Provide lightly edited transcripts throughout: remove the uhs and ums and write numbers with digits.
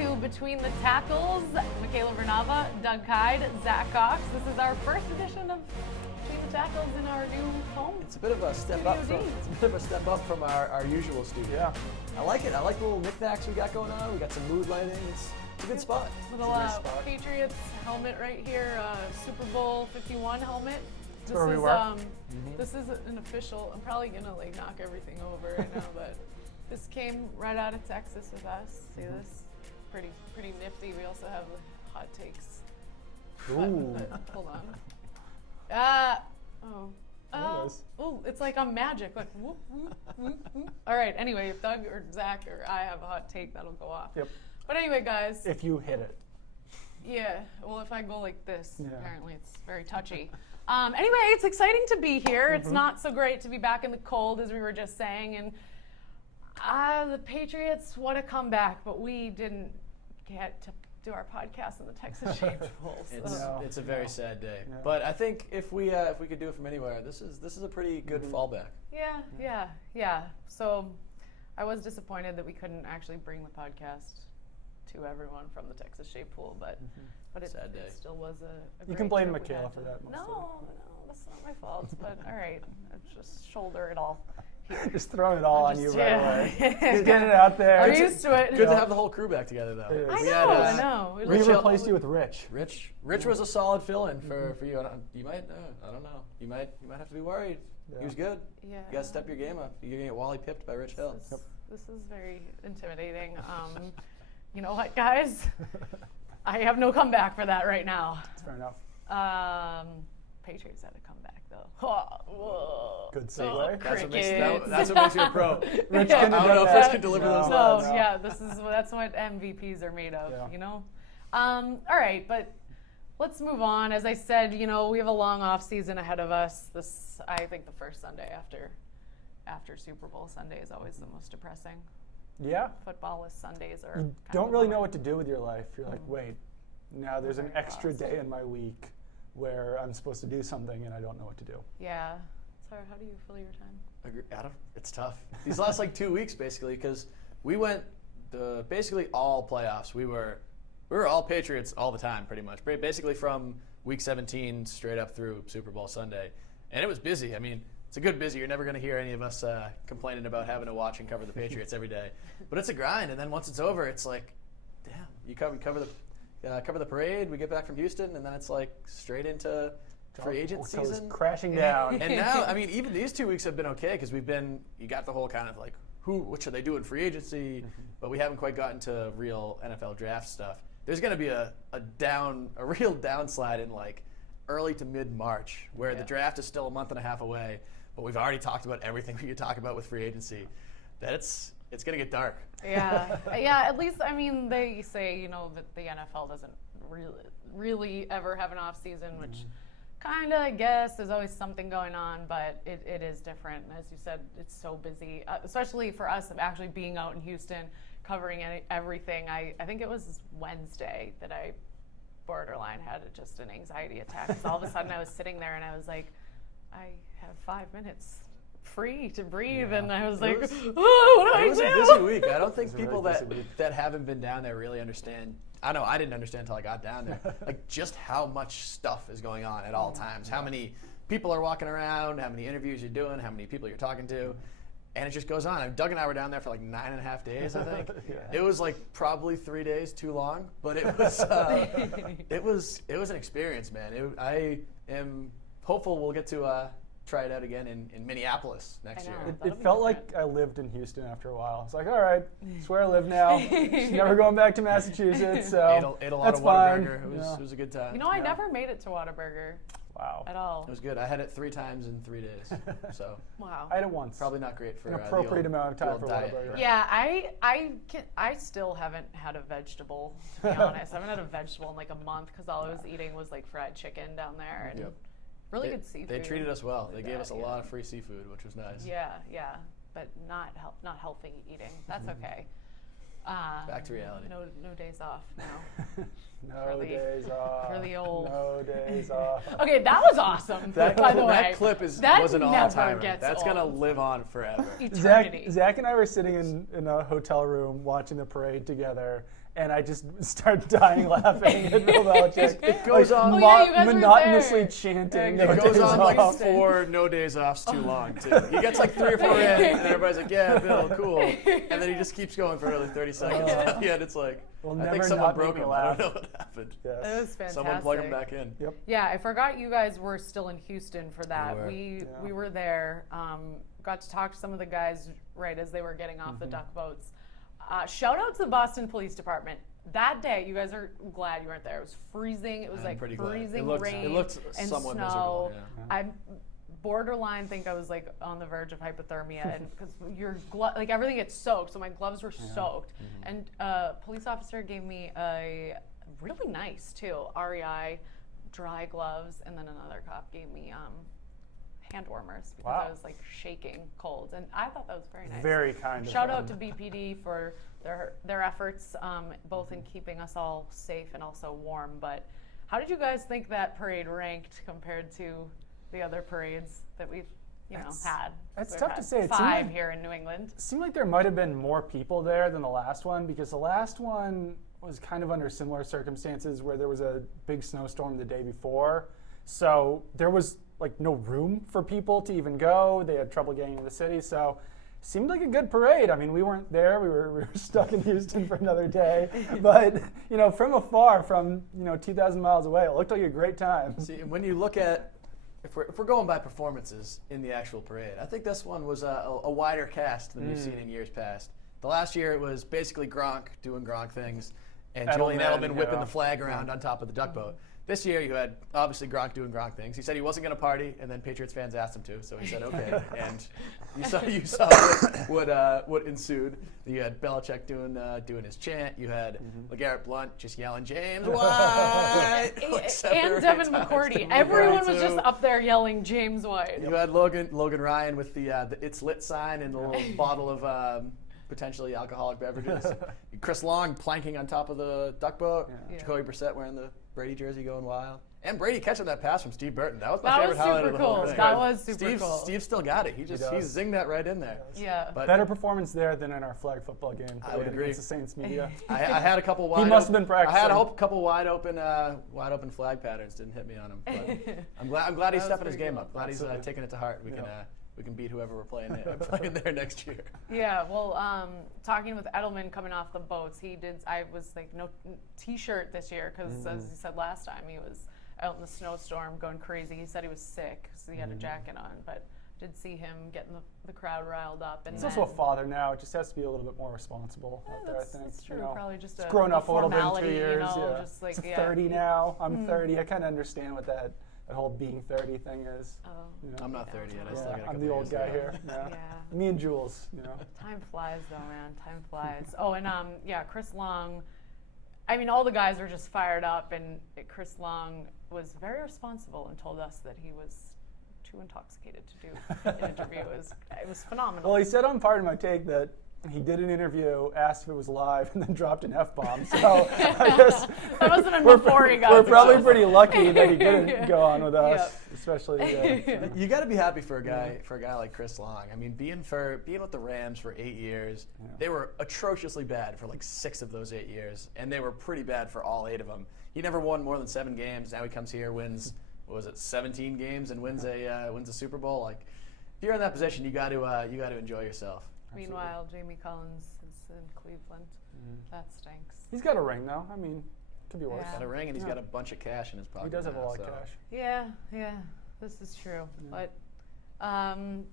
to Between the Tackles. Michaela Vernava, Doug Hyde, Zach Cox. This is our first edition of Between the Tackles in our new home. It's a bit of a step up from our usual studio. Yeah. I like it. I like the little knickknacks we got going on. We got some mood lighting. It's a good spot. Little Patriots helmet right here, Super Bowl 51 helmet. This where we is were. This is an official. I'm probably gonna like knock everything over right now, but this came right out of Texas with us. See this? Pretty nifty. We also have the hot takes. Ooh. But hold on. Oh, it's like I'm magic. Like whoop, whoop, whoop, whoop. All right. Anyway, if Doug or Zach or I have a hot take, that'll go off. Yep. But anyway, guys. If you hit it. Yeah. Well, if I go like this, Yeah. apparently it's very touchy. Anyway, it's exciting to be here. It's not so great to be back in the cold, as we were just saying. And the Patriots, what a comeback. But we didn't get to do our podcast in the Texas-shaped bowl. It's a very sad day. No. But I think if we could do it from anywhere, this is a pretty good fallback. Yeah. So I was disappointed that we couldn't actually bring the podcast to everyone from the Texas-shaped pool, but it still was a You can great blame trip we Michaela had for to- that mostly. No, that's not my fault. But all right, I'll just shoulder it all. Just throwing it all I'm on you just- right yeah. away. Just getting it out there. I'm used to it. Good to have the whole crew back together, though. It is. I know. We replaced you with Rich. Rich was a solid fill-in for you. I don't know. You might have to be worried. Yeah. He was good. Yeah. You got to step your game up. You're gonna get Wally pipped by Rich Hill. This is very intimidating. You know what, guys? I have no comeback for that right now. That's fair enough. Patriots had a comeback though. Whoa. Good segue. That's what makes you a pro. Rich I couldn't don't have know done if Rich that. can deliver No. those No, lines. yeah, that's what MVPs are made of, Yeah. you know? All right, but let's move on. As I said, we have a long off season ahead of us. I think the first Sunday after Super Bowl Sunday is always the most depressing. Yeah. Footballless Sundays are You kind don't of really a know bummer. what to do with your life. You're like, wait, now there's an Very extra lost. day in my week where I'm supposed to do something and I don't know what to do. Yeah. Sorry, how do you fill your time? It's tough. These last 2 weeks, basically, because we went basically all playoffs. We were all Patriots all the time, pretty much. Basically from week 17 straight up through Super Bowl Sunday, and it was busy. I mean, it's a good busy. You're never going to hear any of us complaining about having to watch and cover the Patriots every day, but it's a grind. And then once it's over, it's like, damn, you cover the parade. We get back from Houston, and then it's like straight into free agent So it's season. crashing down. And now, I mean, even these 2 weeks have been okay because you got the whole kind of like, what should they do in free agency? But we haven't quite gotten to real NFL draft stuff. There's going to be a real downslide in early to mid-March where the draft is still a month and a half away, but we've already talked about everything we could talk about with free agency. That it's going to get dark. Yeah, at least, I mean, they say, that the NFL doesn't really ever have an off season, which kind of, I guess, there's always something going on, but it is different. And as you said, it's so busy, especially for us actually being out in Houston, covering everything. I think it was Wednesday that I borderline had just an anxiety attack. So all of a sudden I was sitting there and I was like, I have 5 minutes free to breathe, and I was like, what do I do? It was a busy week. I don't think It was a people really busy week. that haven't been down there really understand. I know I didn't understand until I got down there, just how much stuff is going on at all times. How many people are walking around, how many interviews you're doing, how many people you're talking to. And it just goes on. Doug and I were down there for 9.5 days, I think. It was probably 3 days too long, but it was it was an experience, man. I am hopeful we'll get to try it out again in Minneapolis next year. It felt like I lived in Houston after a while. It's like, all right, it's where I live now. Never going back to Massachusetts, so Ate a lot that's of fine. Whataburger. It was a good time. I never made it to Whataburger Wow. at all. It was good. I had it 3 times in 3 days, so Wow. I had it once. probably not great for An the appropriate old- amount of the time old for diet. Whataburger. Yeah, I still haven't had a vegetable, to be honest. I haven't had a vegetable in a month because all I was eating was fried chicken down there and really good seafood. They treated us well. They gave us a yeah. lot of free seafood, which was nice. Yeah, but not healthy eating. That's okay. Back to reality. No days off now. No days off. for the old- No days off. Okay, that was awesome. by the way, that clip was an never all-timer. gets That's gonna old. live on forever. Eternity. Zach and I were sitting in a hotel room watching the parade together, and I just start dying laughing at Bill Belichick. It goes on. Oh, yeah, you guys were monotonously there. chanting. Yeah, It no goes days on like off. 4 no days offs too long, too. He gets like 3 or 4 in, and everybody's like, yeah, Bill, cool. And then he just keeps going for another 30 seconds. At the end, it's like, Will I never think someone not make broke me him. laugh. I don't know what happened. Yes. It was fantastic. Someone plug him back in. Yep. Yeah, I forgot you guys were still in Houston for that. We were. We were there. Got to talk to some of the guys right as they were getting off the duck boats. Shout out to the Boston Police Department. That day, you guys are glad you weren't there. It was freezing. It was I'm like pretty glad. freezing It rain looked and somewhat snow. miserable, yeah. I borderline think I was like on the verge of hypothermia, and because your like everything gets soaked, so my gloves were soaked. And a police officer gave me a really nice too REI dry gloves, and then another cop gave me hand warmers because Wow. I was like shaking cold, and I thought that was very nice. Very kind of Shout them. out to BPD for their efforts, both in keeping us all safe and also warm. But how did you guys think that parade ranked compared to the other parades that we've had? It's We've tough to had say. It seemed 5 like- here in New England. It seemed like there might have been more people there than the last one, because the last one was kind of under similar circumstances where there was a big snowstorm the day before. So there was like no room for people to even go. They had trouble getting into the city. So it seemed like a good parade. I mean, we weren't there. We were stuck in Houston for another day. But, from afar, from, 2,000 miles away, it looked like a great time. See, when you look at, if we're going by performances in the actual parade, I think this one was a wider cast than we've seen in years past. The last year it was basically Gronk doing Gronk things and Julian Edelman whipping the flag around on top of the duck boat. This year you had obviously Gronk doing Gronk things. He said he wasn't going to party, and then Patriots fans asked him to, so he said okay. And you saw what ensued. You had Belichick doing his chant. You had LeGarrette Blount just yelling James White, like 7 or 8 And Devin times. McCourty. Everyone was just up there yelling James White. You had Logan Ryan with the "It's Lit" sign and the little bottle of potentially alcoholic beverages. Chris Long planking on top of the duck boat. Yeah. Jacoby Brissett wearing the Brady jersey going wild. And Brady catching that pass from Steve Burton. That was my That favorite was highlight super of the whole cool. thing. That was super cool. Steve still got it. He does. zinged that right in there. Yeah. But Better performance there than in our flag football game. I would agree. Against the Saints media. I had a couple wide. He must have been practicing. I had a couple wide open flag patterns. Didn't hit me on him. But I'm glad he's was stepping his pretty game cool. up. Glad he's Absolutely. taking it to heart. We can beat whoever we're playing there next year. Yeah, well, talking with Edelman coming off the boats, I was like, no T-shirt this year because, as he said last time, he was out in the snowstorm going crazy. He said he was sick, so he had a jacket on, but did see him getting the crowd riled up. And He's also a father now. It just has to be a little bit more responsible out there, I think. That's true. Probably just He's a grown up a little bit in formality, 3 years. Yeah. just like, He's 30 now. I'm 30. I kind of understand what that whole being 30 thing is. I'm not 30 yet. I still Yeah, got a I'm couple the old years guy to go. here. Yeah. Yeah. Me and Jules, Time flies, though, man. Time flies. Oh, and Chris Long. I mean, all the guys were just fired up, and Chris Long was very responsible and told us that he was too intoxicated to do an interview. It was phenomenal. Well, he said on Part of My Take that he did an interview, asked if it was live, and then dropped an F-bomb. So I guess that wasn't a before he got we're the probably job. pretty lucky that he didn't Yeah. go on with us, Yep. especially. You got to be happy for a guy like Chris Long. I mean, being with the Rams for 8 years, they were atrociously bad for like 6 of those 8 years, and they were pretty bad for all 8 of them. He never won more than 7 games. Now he comes here, wins 17 games, and wins a Super Bowl. Like, if you're in that position, you got to enjoy yourself. Meanwhile, Jamie Collins is in Cleveland. That stinks. He's got a ring, though. I mean, could be worse. Yeah. Got a ring, and he's got a bunch of cash in his pocket. He does have a now, lot of so. cash. Yeah, this is true. But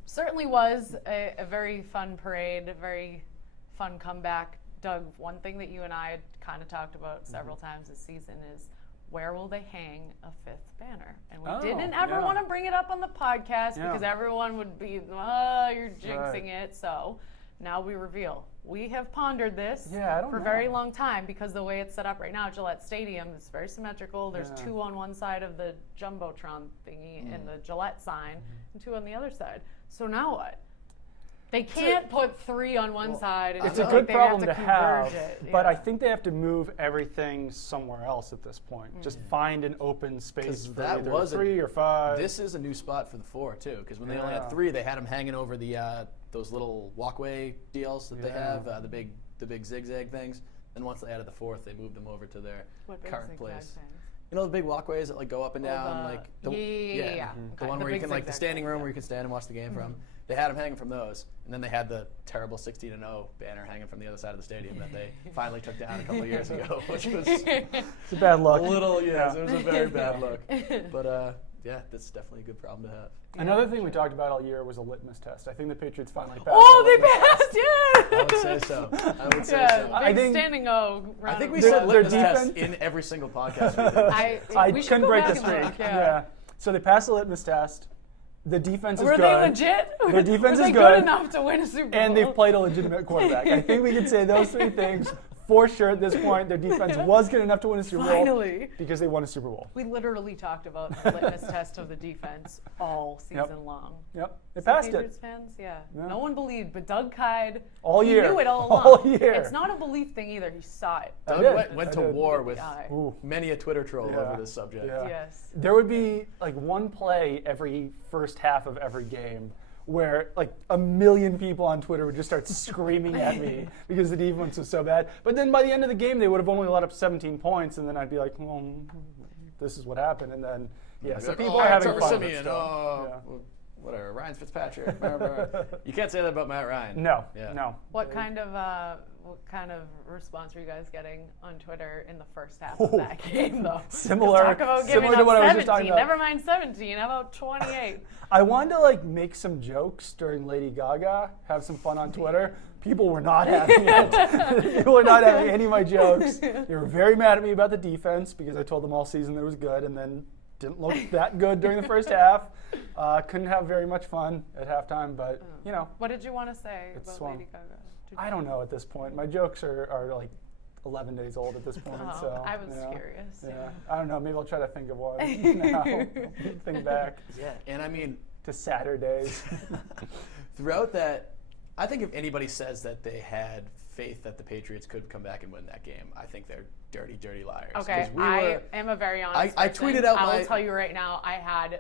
certainly was a very fun parade, a very fun comeback. Doug, one thing that you and I had kind of talked about several times this season is where will they hang a 5th banner? And we didn't ever want to bring it up on the podcast because everyone would be, you're jinxing it. So now we reveal. We have pondered this for a very long time because the way it's set up right now at Gillette Stadium is very symmetrical. There's 2 on one side of the Jumbotron thingy and the Gillette sign and 2 on the other side. So now what? They can't put 3 on one side. And It's a like good they problem to converge have, it. but Yeah. I think they have to move everything somewhere else at this point. Just find an open space for that either was 3 or 5. This is a new spot for the 4 too, because when they only had 3, they had them hanging over the those little walkway deals that they have, the big zigzag things. And once they added the fourth, they moved them over to their What big current zigzag place. things? You know the big walkways that like go up and down, the- like yeah. the Okay, one the where you big can like the zigzag standing things, room yeah. where you can stand and watch the game from. They had them hanging from those, and then they had the terrible 16-0 banner hanging from the other side of the stadium that they finally took down a couple of years ago, which was It's a bad a look. little it was a very bad look. But yeah, that's definitely a good problem to have. Another thing we talked about all year was a litmus test. I think the Patriots finally passed. Oh, the they litmus test. passed! Yeah. I would say so. I would say Yeah, so. I big think- standing O. I think we Their- said their litmus test defense- in every single podcast we did. this year. I we should couldn't go break the back and look, streak. yeah. So they passed the litmus test. The defense is Were good. they legit? Their defense Were they is good good. enough to win a Super Bowl? And they've played a legitimate quarterback. I think we can say those three things for sure at this point. Their defense was good enough to win a Super Bowl Finally. because they won a Super Bowl. We literally talked about the litmus test of the defense all season long. Yep, they So passed Patriots it. fans, yeah. Yeah. No one believed, but Doug Kyde, All he year. knew it all All along. year. It's not a belief thing either. He saw it. I Doug did. went I to did. war with Eye. Ooh. many a Twitter troll Yeah. over this subject. Yeah. Yes. There would be like one play every first half of every game where like a million people on Twitter would just start screaming at me because the defense was so bad. But then by the end of the game, they would have only let up 17 points, and then I'd be like, well, this is what happened. And then, yeah, so Like, people oh, are having Trevor fun. with Siemian, stuff. oh, Yeah. whatever. Ryan Fitzpatrick. You can't say that about Matt Ryan. No, Yeah. no. What kind of response were you guys getting on Twitter in the first half of that game, though? Similar- Talk about giving similar to up what I was 17. just talking about. Never mind 17. How about 28? I wanted to like make some jokes during Lady Gaga, have some fun on Twitter. People were not having it. People were not having any of my jokes. They were very mad at me about the defense because I told them all season that it was good, and then didn't look that good during the first half. Couldn't have very much fun at halftime, but you know, What did you want to say It's about swung. Lady Gaga? Did I you- don't know at this point. My jokes are like 11 days old at this point. Oh, so I was you know, curious. Yeah, I don't know. Maybe I'll try to think of one now. Think back Yeah, and I mean, to Saturdays. throughout that, I think if anybody says that they had faith that the Patriots could come back and win that game, I think they're dirty, dirty liars. Okay, 'Cause we I were- am a very honest I person. tweeted out I my- will tell you right now, I had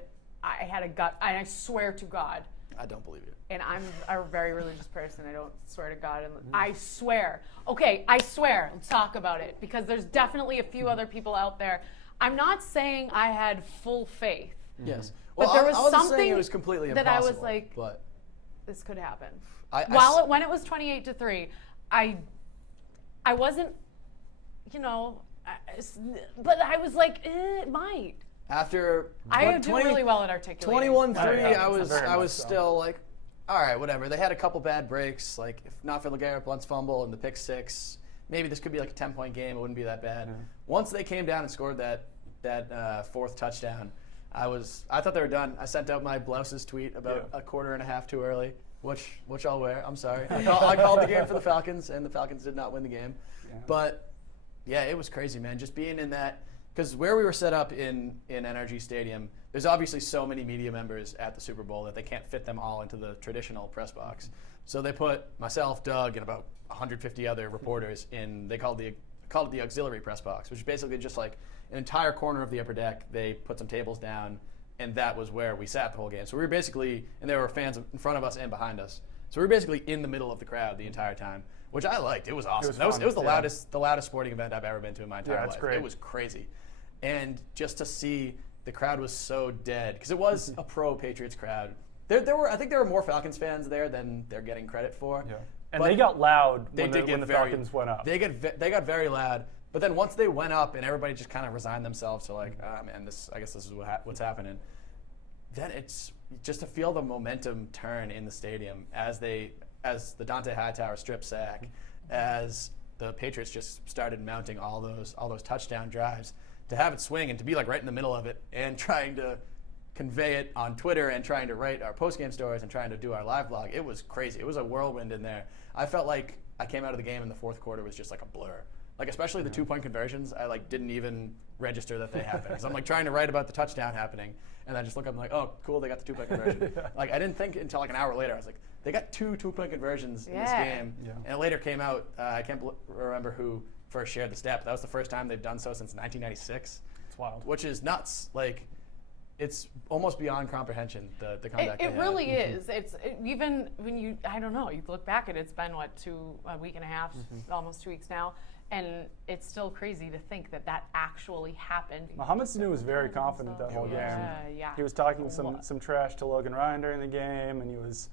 a gut, and I swear to God, I don't believe you. and I'm a very religious person. I don't swear to God, and I swear. Okay, I swear. Let's talk about it because there's definitely a few other people out there. I'm not saying I had full faith. Yes. But Well, there I was wasn't saying something it was completely that I impossible. was like- but This could happen. I When it was 28-3, I wasn't, you know, but I was like, it might. after I what, do really well at articulating. 21-3, Yeah, I was very I much was so. still like, all right, whatever. They had a couple bad breaks. Like, if not for LeGarrette Blount's fumble and the pick six, maybe this could be like a 10-point game. It wouldn't be that bad. Once they came down and scored that fourth touchdown, I thought they were done. I sent out my blouses tweet about a quarter and a half too early, which I'll wear. I'm sorry. I called the game for the Falcons, and the Falcons did not win the game. Yeah. But yeah, it was crazy, man. Just being in that, because where we were set up in NRG Stadium, there's obviously so many media members at the Super Bowl that they can't fit them all into the traditional press box. So they put myself, Doug, and about 150 other reporters in. They called it the auxiliary press box, which is basically just like an entire corner of the upper deck. They put some tables down, and that was where we sat the whole game. So we were basically, and there were fans in front of us and behind us. So we were basically in the middle of the crowd the entire time, which I liked. It was awesome. It was It was fun, the loudest sporting event I've ever been to in my entire Yeah, life. it's great. It was crazy. And just to see the crowd was so dead, because it was a pro Patriots crowd. I think there were more Falcons fans there than they're getting credit for. Yeah. And But they got loud they when did the get Falcons went up. They got very loud. But then once they went up and everybody just kind of resigned themselves to like, man, I guess this is what's happening. Then it's just to feel the momentum turn in the stadium as the Dante Hightower strip sack, as the Patriots just started mounting all those touchdown drives, to have it swing and to be like right in the middle of it and trying to convey it on Twitter and trying to write our postgame stories and trying to do our live blog. It was crazy. It was a whirlwind in there. I felt like I came out of the game and the fourth quarter was just like a blur. Like, especially the 2-point conversions, I like didn't even register that they happened. Because I'm like trying to write about the touchdown happening, and I just look up and I'm like, oh, cool, they got the 2-point conversion. Like, I didn't think until like an hour later. I was like, they got 2-point conversions in this game. Yeah. And it later came out, I can't remember who first shared the stat, but that was the first time they've done so since 1996. It's wild. Which is nuts. Like, it's almost beyond comprehension, the comeback. It really is. Even when you, I don't know, you look back at it, it's been, what, a week and a half, almost 2 weeks now. And it's still crazy to think that that actually happened. Mohamed Sanu was very confident that whole game. Yeah. He was talking some trash to Logan Ryan during the game, and he was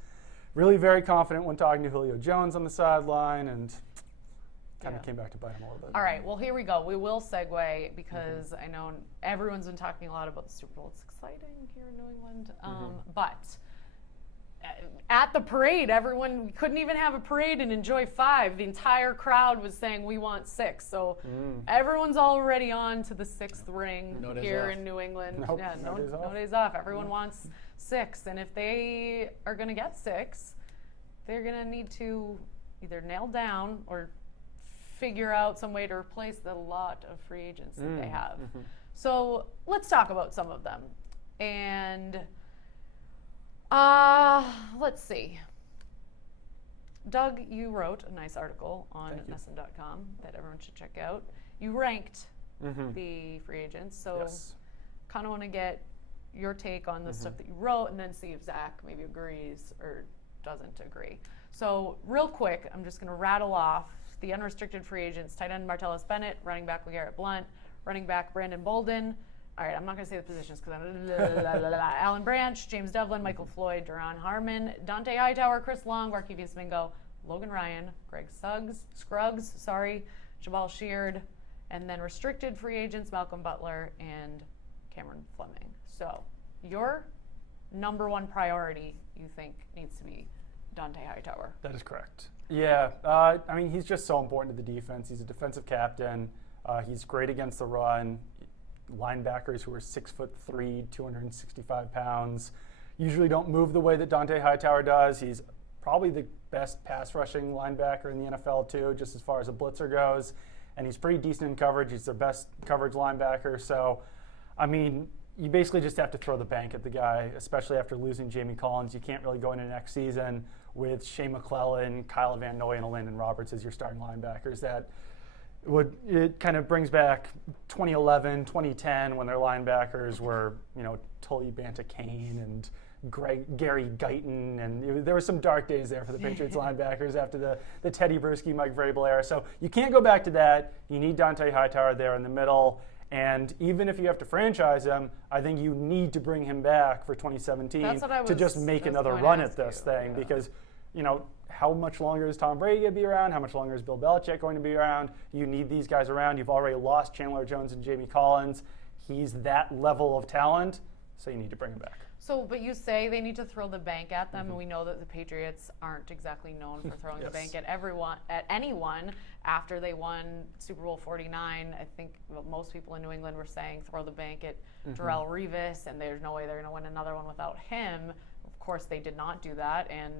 really very confident when talking to Julio Jones on the sideline, and kind of came back to bite him a little bit. All right, well, here we go. We will segue because I know everyone's been talking a lot about the Super Bowl. It's exciting here in New England. But at the parade, everyone couldn't even have a parade and enjoy 5. The entire crowd was saying, we want 6. So everyone's already on to the 6th ring here in New England. Nope, Yeah, no days off. Everyone wants 6. And if they are going to get 6, they're going to need to either nail down or figure out some way to replace the lot of free agents that they have. So let's talk about some of them. And let's see. Doug, you wrote a nice article on NESN.com that everyone should check out. You ranked the free agents, so kind of want to get your take on the stuff that you wrote and then see if Zach maybe agrees or doesn't agree. So real quick, I'm just going to rattle off the unrestricted free agents: tight end Martellus Bennett, running back LeGarrette Blount, running back Brandon Bolden. All right, I'm not going to say the positions because Alan Branch, James Devlin, Michael Floyd, Duron Harmon, Dante Hightower, Chris Long, Markevius Mingo, Logan Ryan, Greg Scruggs, Jabal Sheard, and then restricted free agents Malcolm Butler and Cameron Fleming. So your number one priority, you think, needs to be Dante Hightower? That is correct. Yeah, I mean, he's just so important to the defense. He's a defensive captain. He's great against the run. Linebackers who are 6'3", 265 pounds, usually don't move the way that Dante Hightower does. He's probably the best pass rushing linebacker in the NFL too, just as far as a blitzer goes. And he's pretty decent in coverage. He's their best coverage linebacker. So, I mean, you basically just have to throw the bank at the guy, especially after losing Jamie Collins. You can't really go into next season with Shea McClellan, Kyle Van Noy, and Landon Roberts as your starting linebackers. It kind of brings back 2011, 2010 when their linebackers were, Tully Banta-Kane and Gary Guyton, and there were some dark days there for the Patriots linebackers after the Teddy Bruschi, Mike Vrabel era. So you can't go back to that. You need Dante Hightower there in the middle. And even if you have to franchise him, I think you need to bring him back for 2017 to just make another run at this thing. Because, how much longer is Tom Brady going to be around? How much longer is Bill Belichick going to be around? You need these guys around. You've already lost Chandler Jones and Jamie Collins. He's that level of talent, so you need to bring him back. So, but you say they need to throw the bank at them, and we know that the Patriots aren't exactly known for throwing the bank at anyone. After they won Super Bowl 49, I think most people in New England were saying throw the bank at Darrelle Revis, and there's no way they're going to win another one without him. Of course, they did not do that, and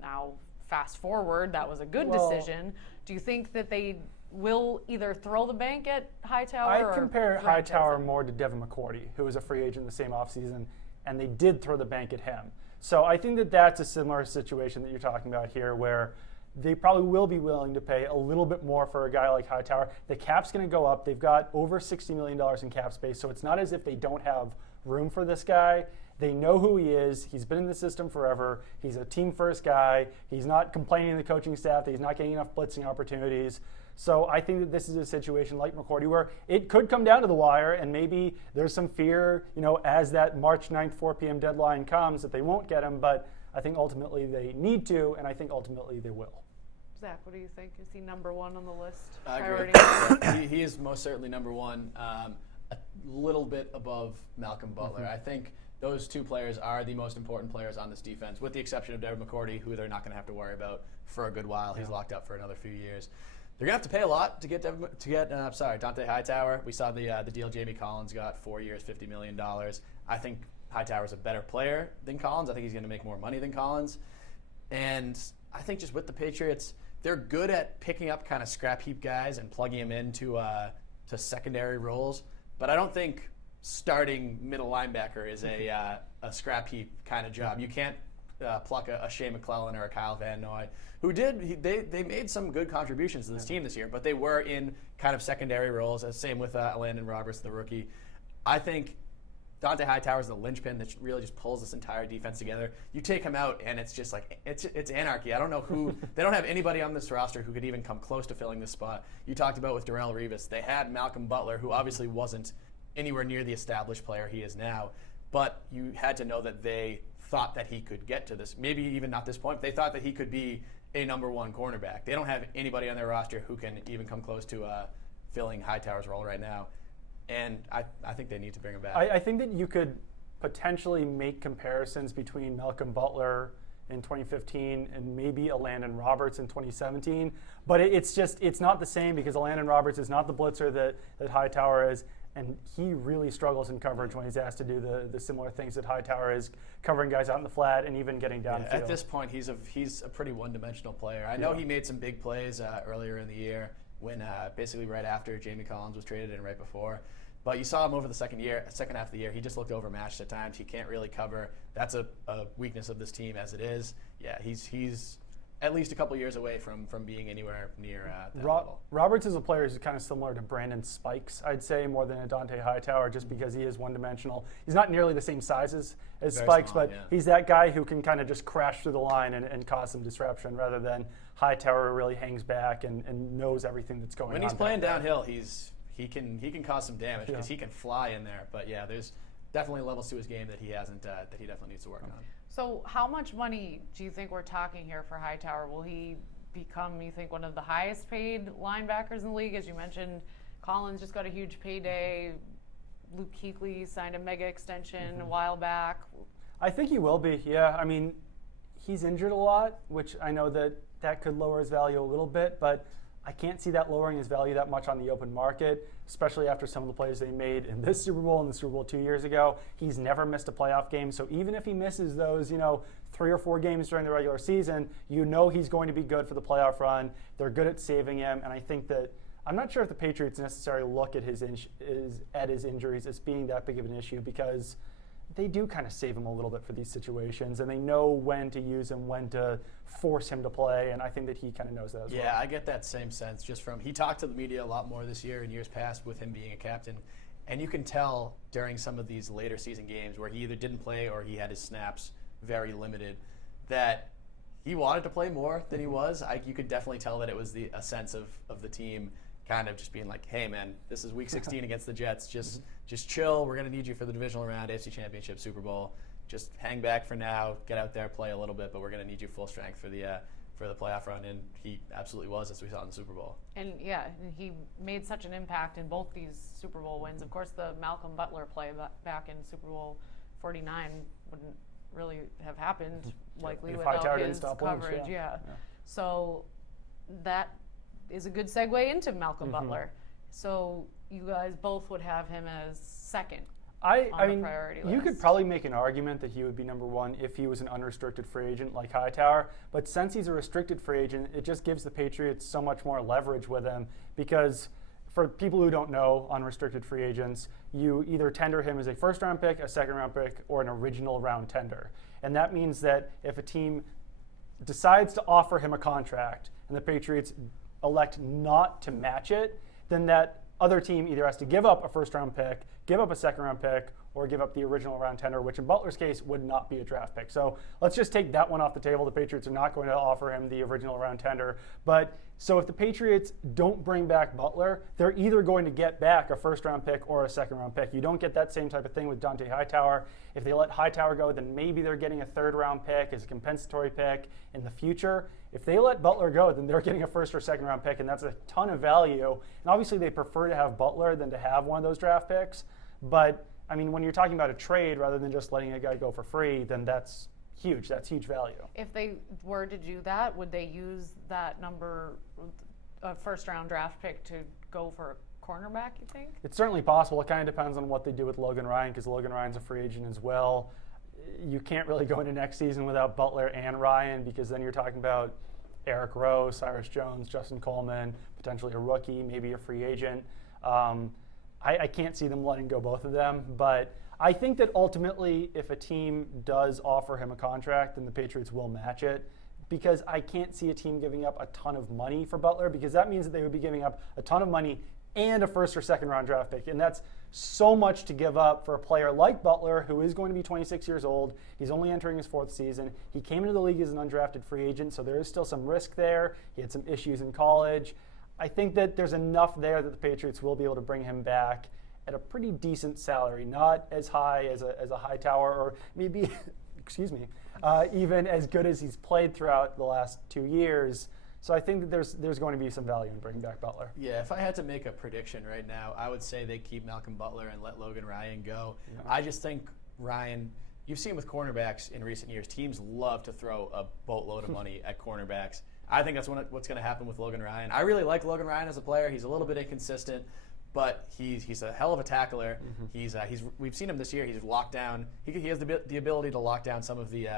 now fast forward, that was a good decision. Do you think that they will either throw the bank at Hightower? I compare Hightower more to Devin McCourty, who was a free agent the same offseason, and they did throw the bank at him. So I think that that's a similar situation that you're talking about here, where they probably will be willing to pay a little bit more for a guy like Hightower. The cap's going to go up. They've got over $60 million in cap space, so it's not as if they don't have room for this guy. They know who he is. He's been in the system forever. He's a team-first guy. He's not complaining to the coaching staff that he's not getting enough blitzing opportunities. So I think that this is a situation like McCourty where it could come down to the wire, and maybe there's some fear, as that March 9th, 4 p.m. deadline comes, that they won't get him. But I think ultimately they need to, and I think ultimately they will. Zach, what do you think? Is he number one on the list? I agree. He is most certainly number one, a little bit above Malcolm Butler. I think those two players are the most important players on this defense, with the exception of Devin McCourty, who they're not going to have to worry about for a good while. He's locked up for another few years. They're going to have to pay a lot to get Dante Hightower. We saw the deal Jamie Collins got, 4 years, $50 million. I think Hightower's a better player than Collins. I think he's going to make more money than Collins. And I think just with the Patriots, they're good at picking up kind of scrap heap guys and plugging them into to secondary roles. But I don't think starting middle linebacker is a scrap heap kind of job. You can't pluck a Shea McClellan or a Kyle Van Noy, who they made some good contributions to this team this year, but they were in kind of secondary roles. Same with Landon Roberts, the rookie. I think Dante Hightower's the linchpin that really just pulls this entire defense together. You take him out, and it's just like it's anarchy. I don't know who. They don't have anybody on this roster who could even come close to filling this spot. You talked about with Darrelle Revis. They had Malcolm Butler, who obviously wasn't anywhere near the established player he is now, but you had to know that they thought that he could get to this. Maybe even not this point. But they thought that he could be a number one cornerback. They don't have anybody on their roster who can even come close to filling Hightower's role right now. And I think they need to bring him back. I think that you could potentially make comparisons between Malcolm Butler in 2015 and maybe a Landon Roberts in 2017. But it's not the same because a Landon Roberts is not the blitzer that Hightower is. And he really struggles in coverage when he's asked to do the similar things that Hightower is, covering guys out in the flat and even getting downfield. At this point, he's a pretty one-dimensional player. I know he made some big plays earlier in the year when basically right after Jamie Collins was traded and right before. But you saw him over the second half of the year. He just looked overmatched at times. He can't really cover. That's a weakness of this team as it is. Yeah, he's at least a couple years away from being anywhere near that level. Roberts is a player who's kind of similar to Brandon Spikes, I'd say, more than a Dante Hightower, just because he is one-dimensional. He's not nearly the same sizes as Very Spikes, small, but yeah. he's that guy who can kind of just crash through the line and cause some disruption, rather than Hightower who really hangs back and knows everything that's going on. When he's playing downhill, he can cause some damage because he can fly in there. But yeah, there's definitely levels to his game that he hasn't that he definitely needs to work on. So how much money do you think we're talking here for Hightower? Will he become, you think, one of the highest paid linebackers in the league? As you mentioned, Collins just got a huge payday. Luke Kuechly signed a mega extension a while back. I think he will be, yeah. I mean, he's injured a lot, which I know that could lower his value a little bit, but I can't see that lowering his value that much on the open market, especially after some of the plays they made in this Super Bowl and the Super Bowl 2 years ago. He's never missed a playoff game, so even if he misses those, 3 or 4 games during the regular season, he's going to be good for the playoff run. They're good at saving him, and I think that I'm not sure if the Patriots necessarily look at his injuries as being that big of an issue, because they do kind of save him a little bit for these situations, and they know when to use him, when to force him to play, and I think that he kind of knows that as well. Yeah, I get that same sense just from he talked to the media a lot more this year and years past with him being a captain, and you can tell during some of these later season games where he either didn't play or he had his snaps very limited that he wanted to play more than he was. You could definitely tell that it was a sense of the team kind of just being like, hey man, this is week 16 against the Jets. Just chill. We're going to need you for the divisional round, AFC Championship, Super Bowl. Just hang back for now. Get out there, play a little bit, but we're going to need you full strength for the playoff run. And he absolutely was, as we saw in the Super Bowl. And yeah, he made such an impact in both these Super Bowl wins. Of course, the Malcolm Butler play back in Super Bowl 49 wouldn't really have happened likely if without Hightower didn't his stop coverage. Lynch, Yeah. So that is a good segue into Malcolm Butler. So you guys both would have him as second on the priority list. You could probably make an argument that he would be number one if he was an unrestricted free agent like Hightower. But since he's a restricted free agent, it just gives the Patriots so much more leverage with him, because for people who don't know unrestricted free agents, you either tender him as a first-round pick, a second-round pick, or an original round tender. And that means that if a team decides to offer him a contract and the Patriots elect not to match it, then that other team either has to give up a first-round pick, give up a second-round pick, or give up the original round tender, which in Butler's case would not be a draft pick. So let's just take that one off the table. The Patriots are not going to offer him the original round tender. But so if the Patriots don't bring back Butler, they're either going to get back a first-round pick or a second-round pick. You don't get that same type of thing with Dante Hightower. If they let Hightower go, then maybe they're getting a third-round pick as a compensatory pick in the future. If they let Butler go, then they're getting a first or second-round pick, and that's a ton of value. And obviously they prefer to have Butler than to have one of those draft picks. But I mean, when you're talking about a trade rather than just letting a guy go for free, then that's huge. That's huge value. If they were to do that, would they use that number, a first-round draft pick, to go for a cornerback, you think? It's certainly possible. It kind of depends on what they do with Logan Ryan, because Logan Ryan's a free agent as well. You can't really go into next season without Butler and Ryan, because then you're talking about Eric Rowe, Cyrus Jones, Justin Coleman, potentially a rookie, maybe a free agent. I can't see them letting go both of them, but I think that ultimately if a team does offer him a contract, then the Patriots will match it, because I can't see a team giving up a ton of money for Butler, because that means that they would be giving up a ton of money and a first or second round draft pick. And that's so much to give up for a player like Butler, who is going to be 26 years old. He's only entering his 4th season. He came into the league as an undrafted free agent, so there is still some risk there. He had some issues in college. I think that there's enough there that the Patriots will be able to bring him back at a pretty decent salary, not as high as a Hightower, or maybe, excuse me, even as good as he's played throughout the last 2 years. So I think that there's going to be some value in bringing back Butler. Yeah, if I had to make a prediction right now, I would say they keep Malcolm Butler and let Logan Ryan go. Yeah. I just think Ryan, you've seen with cornerbacks in recent years, teams love to throw a boatload of money at cornerbacks. I think that's what's going to happen with Logan Ryan. I really like Logan Ryan as a player. He's a little bit inconsistent, but he's a hell of a tackler. We've seen him this year. He's locked down. He has the ability to lock down some of the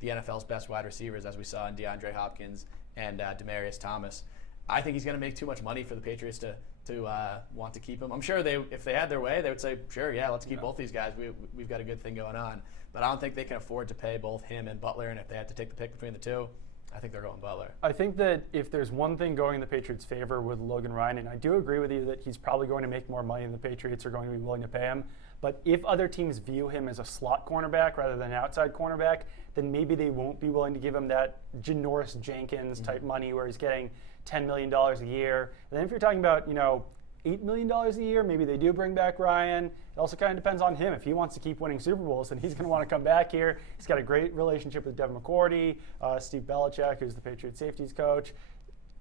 NFL's best wide receivers, as we saw in DeAndre Hopkins and Demaryius Thomas. I think he's going to make too much money for the Patriots to want to keep him. I'm sure if they had their way, they would say, sure, yeah, let's keep both these guys. We've got a good thing going on. But I don't think they can afford to pay both him and Butler, and if they had to take the pick between the two, I think they're going Butler. I think that if there's one thing going in the Patriots' favor with Logan Ryan, and I do agree with you that he's probably going to make more money than the Patriots are going to be willing to pay him, but if other teams view him as a slot cornerback rather than an outside cornerback, then maybe they won't be willing to give him that Janoris Jenkins type money where he's getting $10 million a year. And then if you're talking about, $8 million a year, maybe they do bring back Ryan. It also kind of depends on him. If he wants to keep winning Super Bowls, then he's going to want to come back here. He's got a great relationship with Devin McCourty, Steve Belichick, who's the Patriots safeties coach.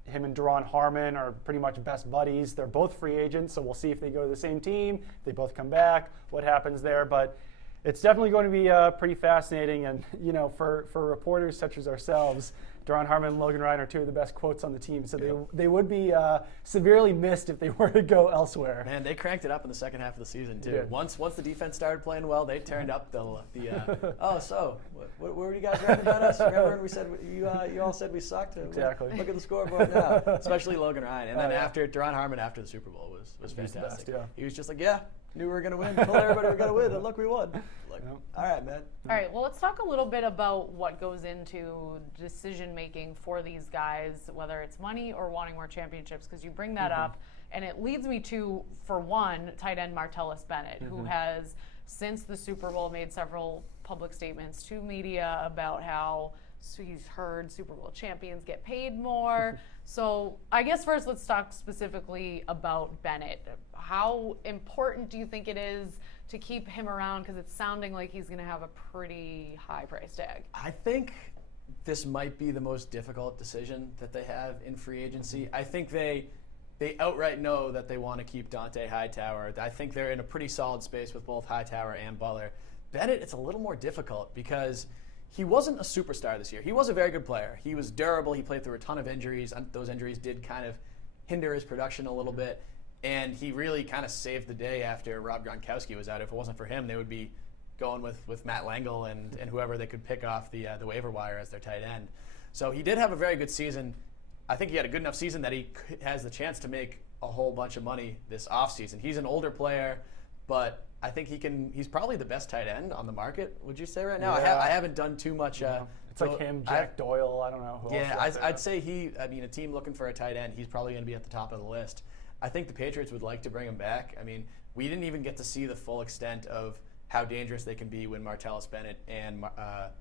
Him and Daron Harmon are pretty much best buddies. They're both free agents, so we'll see if they go to the same team, if they both come back, what happens there. But it's definitely going to be pretty fascinating. And, for reporters such as ourselves, Daron Harmon and Logan Ryan are two of the best quotes on the team. So they would be severely missed if they were to go elsewhere. Man, they cranked it up in the second half of the season, too. Yeah. Once the defense started playing well, they turned up the what were you guys ranting about us? Remember when we said you all said we sucked? Exactly. Look at the scoreboard now. Especially Logan Ryan. And then after Daron Harmon after the Super Bowl was fantastic. Best, yeah. He was just like, yeah, knew we were going to win. Told everybody we were going to win. And look, we won. Like, all right, man. All right, well, let's talk a little bit about what goes into decision-making for these guys, whether it's money or wanting more championships, because you bring that up, and it leads me to, for one, tight end Martellus Bennett, who has, since the Super Bowl, made several public statements to media about how he's heard Super Bowl champions get paid more. So I guess first let's talk specifically about Bennett. How important do you think it is to keep him around? Because it's sounding like he's going to have a pretty high price tag. I think this might be the most difficult decision that they have in free agency. I think they outright know that they want to keep Dante Hightower. I think they're in a pretty solid space with both Hightower and Butler. Bennett, it's a little more difficult because he wasn't a superstar this year. He was a very good player. He was durable. He played through a ton of injuries. Those injuries did kind of hinder his production a little bit. And he really kind of saved the day after Rob Gronkowski was out. If it wasn't for him, they would be going with Matt Langle and whoever they could pick off the waiver wire as their tight end. So he did have a very good season. I think he had a good enough season that he has the chance to make a whole bunch of money this offseason. He's an older player, but I think he's probably the best tight end on the market, would you say right now? Yeah. I haven't done too much. It's like him, Jack Doyle, I don't know who else. I'd say a team looking for a tight end, he's probably going to be at the top of the list. I think the Patriots would like to bring him back. I mean, we didn't even get to see the full extent of how dangerous they can be when Martellus Bennett and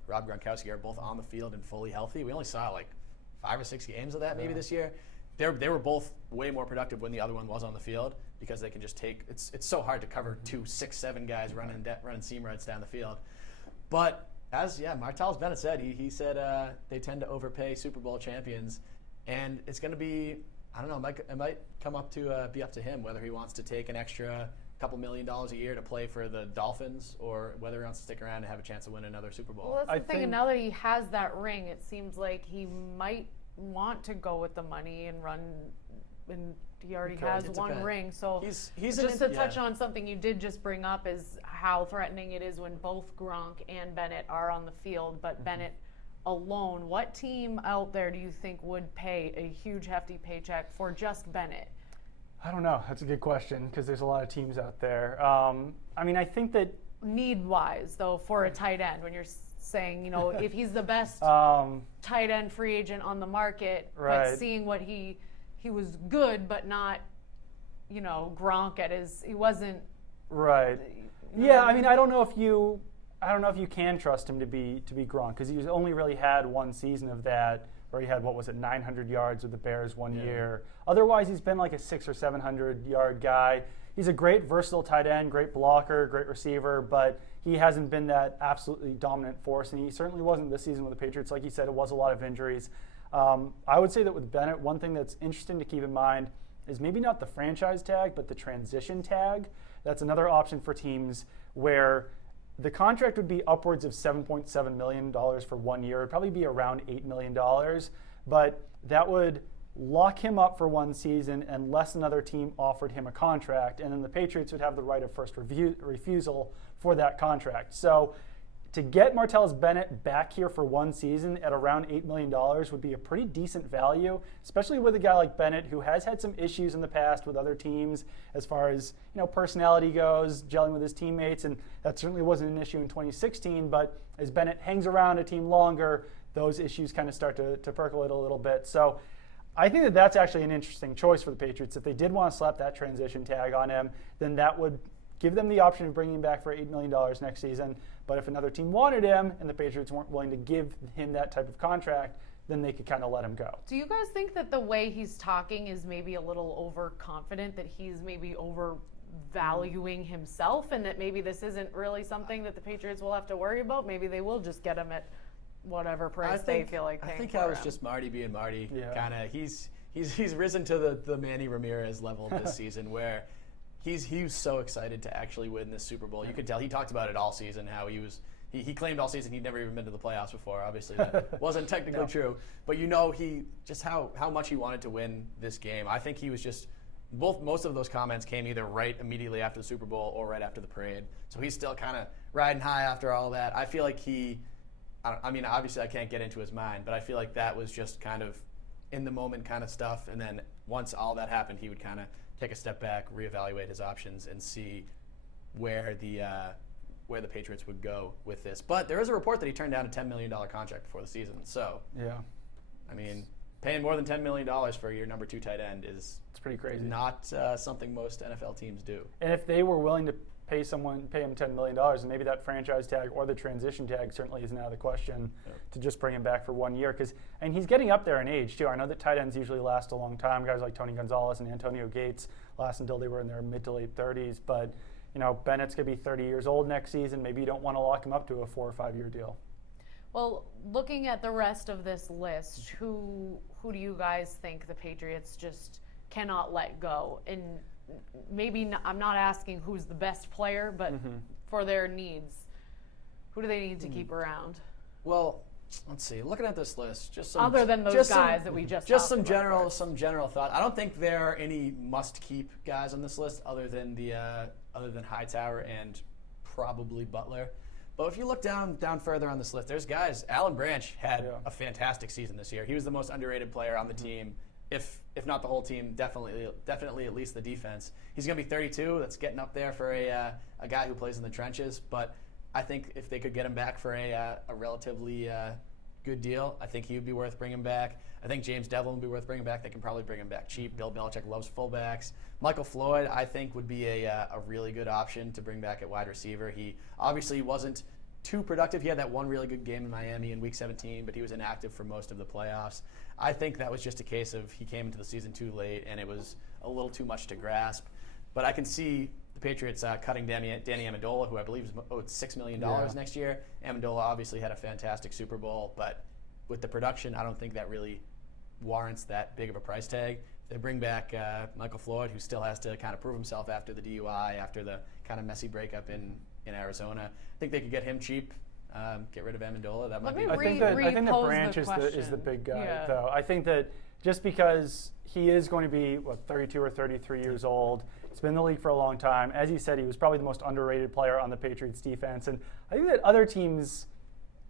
Rob Gronkowski are both on the field and fully healthy. We only saw like 5 or 6 games of that maybe this year. They were both way more productive when the other one was on the field because they can just take – it's so hard to cover 2, 6, 7 guys running seam routes down the field. But Martellus Bennett said, he said they tend to overpay Super Bowl champions, and it's going to be – I don't know, it might come up to be up to him whether he wants to take an extra couple $1 million a year to play for the Dolphins or whether he wants to stick around and have a chance to win another Super Bowl. Well, that's the thing. Now that he has that ring, it seems like he might want to go with the money and run. And he already has one ring. So he's just to touch on something you did just bring up is how threatening it is when both Gronk and Bennett are on the field, but Bennett alone. What team out there do you think would pay a huge hefty paycheck for just Bennett? I don't know. That's a good question because there's a lot of teams out there. I think that need-wise, though, for a tight end, when you're saying, if he's the best tight end free agent on the market, right. but seeing what he was good, but not Gronk he wasn't. Right. Yeah, I mean, I don't know if you can trust him to be Gronk, because he's only really had one season of that, where he had 900 yards with the Bears one year. Otherwise, he's been like a 600 or 700 yard guy. He's a great versatile tight end, great blocker, great receiver, but he hasn't been that absolutely dominant force, and he certainly wasn't this season with the Patriots. Like you said, it was a lot of injuries. I would say that with Bennett, one thing that's interesting to keep in mind is maybe not the franchise tag, but the transition tag. That's another option for teams where the contract would be upwards of $7.7 million for 1 year. It would probably be around $8 million, but that would lock him up for one season unless another team offered him a contract, and then the Patriots would have the right of first refusal for that contract. So to get Martellus Bennett back here for one season at around $8 million would be a pretty decent value, especially with a guy like Bennett who has had some issues in the past with other teams as far as personality goes, gelling with his teammates, and that certainly wasn't an issue in 2016, but as Bennett hangs around a team longer, those issues kind of start to percolate a little bit. So I think that that's actually an interesting choice for the Patriots. If they did want to slap that transition tag on him, then that would give them the option of bringing him back for $8 million next season. But if another team wanted him and the Patriots weren't willing to give him that type of contract, then they could kind of let him go. Do you guys think that the way he's talking is maybe a little overconfident, that he's maybe overvaluing himself, and that maybe this isn't really something that the Patriots will have to worry about? Maybe they will just get him at whatever price they feel like paying. I think for that was him. just Marty being Marty. Yeah. Kind of, he's risen to the Manny Ramirez level this season, where he was so excited to actually win this Super Bowl. You could tell he talked about it all season, how he claimed all season he'd never even been to the playoffs before. Obviously, that wasn't technically true, but how much he wanted to win this game. I think he was just most of those comments came either right immediately after the Super Bowl or right after the parade. So he's still kind of riding high after all that. I feel like obviously I can't get into his mind, but I feel like that was just kind of in the moment kind of stuff. And then once all that happened, he would kind of take a step back, reevaluate his options, and see where the Patriots would go with this. But there is a report that he turned down a $10 million contract before the season. So, yeah, I mean, paying more than $10 million for your number 2 tight end it's pretty crazy. Not something most NFL teams do. And if they were willing to pay him $10 million, and maybe that franchise tag or the transition tag certainly isn't out of the question to just bring him back for 1 year. And he's getting up there in age, too. I know that tight ends usually last a long time. Guys like Tony Gonzalez and Antonio Gates last until they were in their mid to late 30s. But, Bennett's going to be 30 years old next season. Maybe you don't want to lock him up to a 4 or 5 year deal. Well, looking at the rest of this list, who do you guys think the Patriots just cannot let go? And maybe I'm not asking who's the best player, but for their needs, who do they need to keep around? Well, let's see. Looking at this list, just some, other than those guys that we just some general thought. I don't think there are any must-keep guys on this list other than Hightower and probably Butler. But if you look down further on this list, there's guys. Alan Branch had a fantastic season this year. He was the most underrated player on the team. If not the whole team, definitely at least the defense. He's going to be 32. That's getting up there for a guy who plays in the trenches. But I think if they could get him back for a relatively good deal, I think he would be worth bringing back. I think James Devlin would be worth bringing back. They can probably bring him back cheap. Bill Belichick loves fullbacks. Michael Floyd, I think, would be a really good option to bring back at wide receiver. He obviously wasn't too productive. He had that one really good game in Miami in Week 17, but he was inactive for most of the playoffs. I think that was just a case of he came into the season too late, and it was a little too much to grasp. But I can see the Patriots cutting Danny Amendola, who I believe is owed $6 million next year. Amendola obviously had a fantastic Super Bowl, but with the production, I don't think that really warrants that big of a price tag. They bring back Michael Floyd, who still has to kind of prove himself after the DUI, after the kind of messy breakup in Arizona. I think they could get him cheap. Get rid of Amendola. That might be. I think that Branch is the big guy, though. I think that just because he is going to be 32 or 33 years old, he's been in the league for a long time. As you said, he was probably the most underrated player on the Patriots defense, and I think that other teams,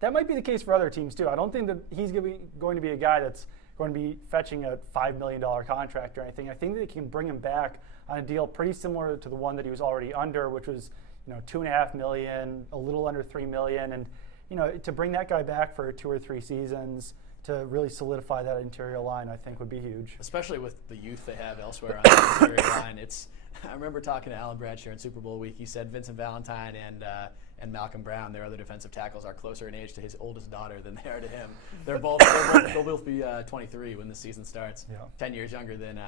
that might be the case for other teams too. I don't think that he's going to be a guy that's going to be fetching a $5 million contract or anything. I think that they can bring him back on a deal pretty similar to the one that he was already under, which was $2.5 million, a little under $3 million, and to bring that guy back for 2 or 3 seasons, to really solidify that interior line, I think would be huge. Especially with the youth they have elsewhere on the interior line. I remember talking to Alan Bradshaw in Super Bowl week. He said Vincent Valentine and Malcolm Brown, their other defensive tackles, are closer in age to his oldest daughter than they are to him. They'll both be 23 when the season starts. Yeah. 10 years younger than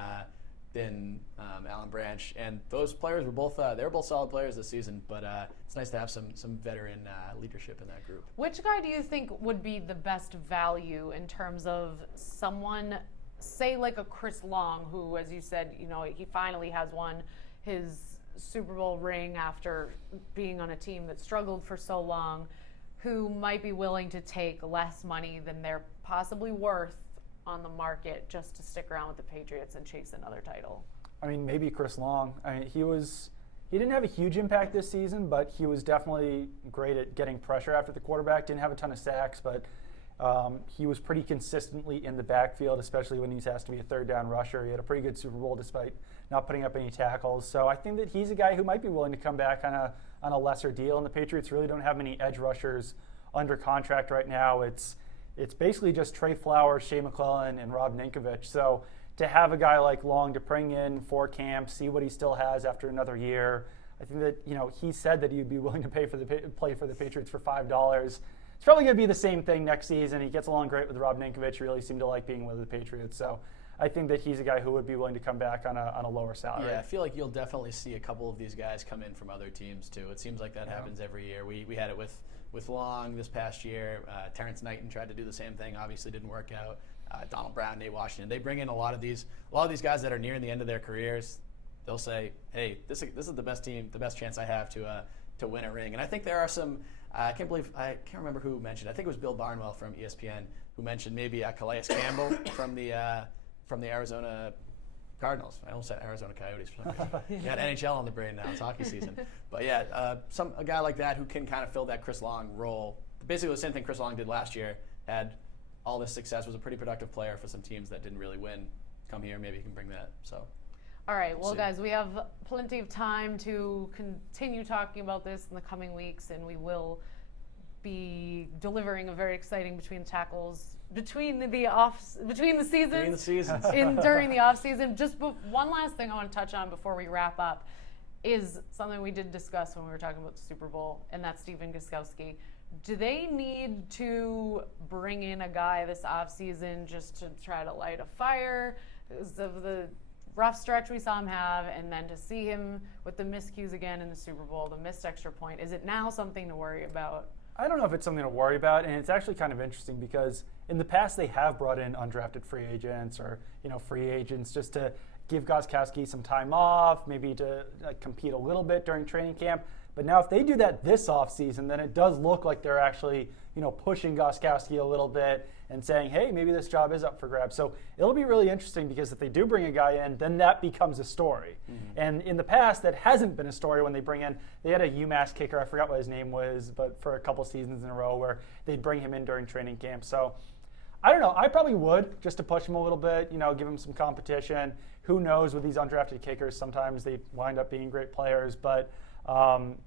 Alan Branch, and those players were both they were both solid players this season. But it's nice to have some veteran leadership in that group. Which guy do you think would be the best value in terms of someone, say like a Chris Long, who, as you said, he finally has won his Super Bowl ring after being on a team that struggled for so long, who might be willing to take less money than they're possibly worth on the market just to stick around with the Patriots and chase another title? I mean, maybe Chris Long. I mean, he didn't have a huge impact this season, but he was definitely great at getting pressure after the quarterback. Didn't have a ton of sacks, but he was pretty consistently in the backfield, especially when he's asked to be a third down rusher. He had a pretty good Super Bowl despite not putting up any tackles. So I think that he's a guy who might be willing to come back on a lesser deal. And the Patriots really don't have many edge rushers under contract right now. It's basically just Trey Flowers, Shea McClellan, and Rob Ninkovich. So to have a guy like Long to bring in for camp, see what he still has after another year, I think that he said that he'd be willing to play for the Patriots for $5. It's probably going to be the same thing next season. He gets along great with Rob Ninkovich. He really seemed to like being with the Patriots. So I think that he's a guy who would be willing to come back on a lower salary. Yeah, I feel like you'll definitely see a couple of these guys come in from other teams too. It seems like that happens every year. We had it with Long this past year. Terrence Knighton tried to do the same thing. Obviously didn't work out. Donald Brown, Nate Washington. They bring in a lot of these guys that are nearing the end of their careers. They'll say, "Hey, this is the best team, the best chance I have to win a ring." And I think there are some. I can't remember who mentioned. I think it was Bill Barnwell from ESPN who mentioned maybe Calais Campbell from the Arizona Cardinals. I almost said Arizona Coyotes for some reason. You had NHL on the brain now. It's hockey season. But yeah, a guy like that who can kind of fill that Chris Long role. Basically the same thing Chris Long did last year. Had all this success, was a pretty productive player for some teams that didn't really win. Come here, maybe he can bring that. So. All right, well, guys, we have plenty of time to continue talking about this in the coming weeks, and we will be delivering a very exciting between the seasons during the off season. Just one last thing I want to touch on before we wrap up is something we did discuss when we were talking about the Super Bowl, and that's Steven Gostkowski. Do they need to bring in a guy this off season just to try to light a fire because of the rough stretch we saw him have, and then to see him with the miscues again in the Super Bowl, the missed extra point? Is it now something to worry about? I don't know if it's something to worry about, and it's actually kind of interesting because in the past they have brought in undrafted free agents or free agents just to give Gostkowski some time off, maybe to compete a little bit during training camp. But now if they do that this offseason, then it does look like they're actually pushing Gostkowski a little bit and saying, hey, maybe this job is up for grabs. So it'll be really interesting because if they do bring a guy in, then that becomes a story. Mm-hmm. And in the past, that hasn't been a story when they bring in, they had a UMass kicker, I forgot what his name was, but for a couple seasons in a row where they'd bring him in during training camp. So I don't know. I probably would just to push him a little bit, give him some competition. Who knows with these undrafted kickers, sometimes they wind up being great players, but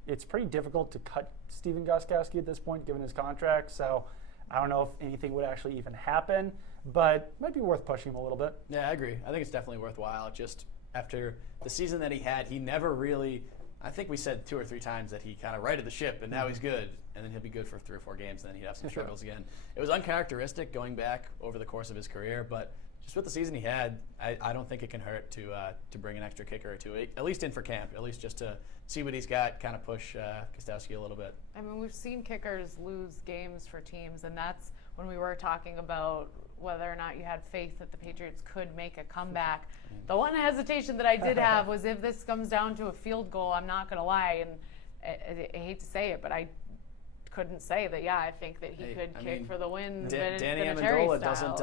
it's pretty difficult to cut Steven Gostkowski at this point given his contract. So I don't know if anything would actually even happen, but it might be worth pushing him a little bit. Yeah, I agree. I think it's definitely worthwhile. Just after the season that he had, he never really, I think we said 2 or 3 times that he kind of righted the ship, and now he's good, and then he'll be good for 3 or 4 games, and then he'd have some struggles again. It was uncharacteristic going back over the course of his career, but just with the season he had, I don't think it can hurt to bring an extra kicker or 2, at least in for camp, at least just to see what he's got, kind of push Gostkowski a little bit. I mean, we've seen kickers lose games for teams, and that's when we were talking about whether or not you had faith that the Patriots could make a comeback. The one hesitation that I did have was if this comes down to a field goal, I'm not going to lie, and I hate to say it, but I couldn't say that, I think that he could kick for the win. Danny Amendola doesn't.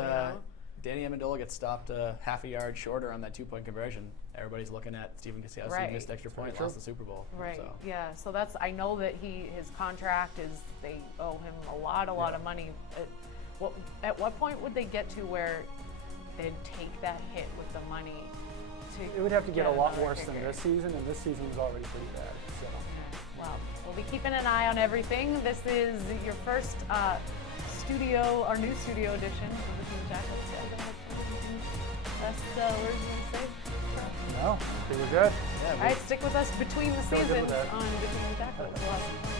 Danny Amendola gets stopped half a yard shorter on that 2-point conversion. Everybody's looking at Steven Gostkowski missed extra point, lost the Super Bowl. Right. So. Yeah. So I know that his contract is, they owe him a lot of money. At what point would they get to where they'd take that hit with the money? It would have to get a lot worse than this season, and this season was already pretty bad. So. Well, we'll be keeping an eye on everything. This is your first our new studio edition of Between the Jackets. Best words you want to say? No, I think we're good. Yeah, All right, stick with us between the Feel good with seasons that. on Between the Jackets.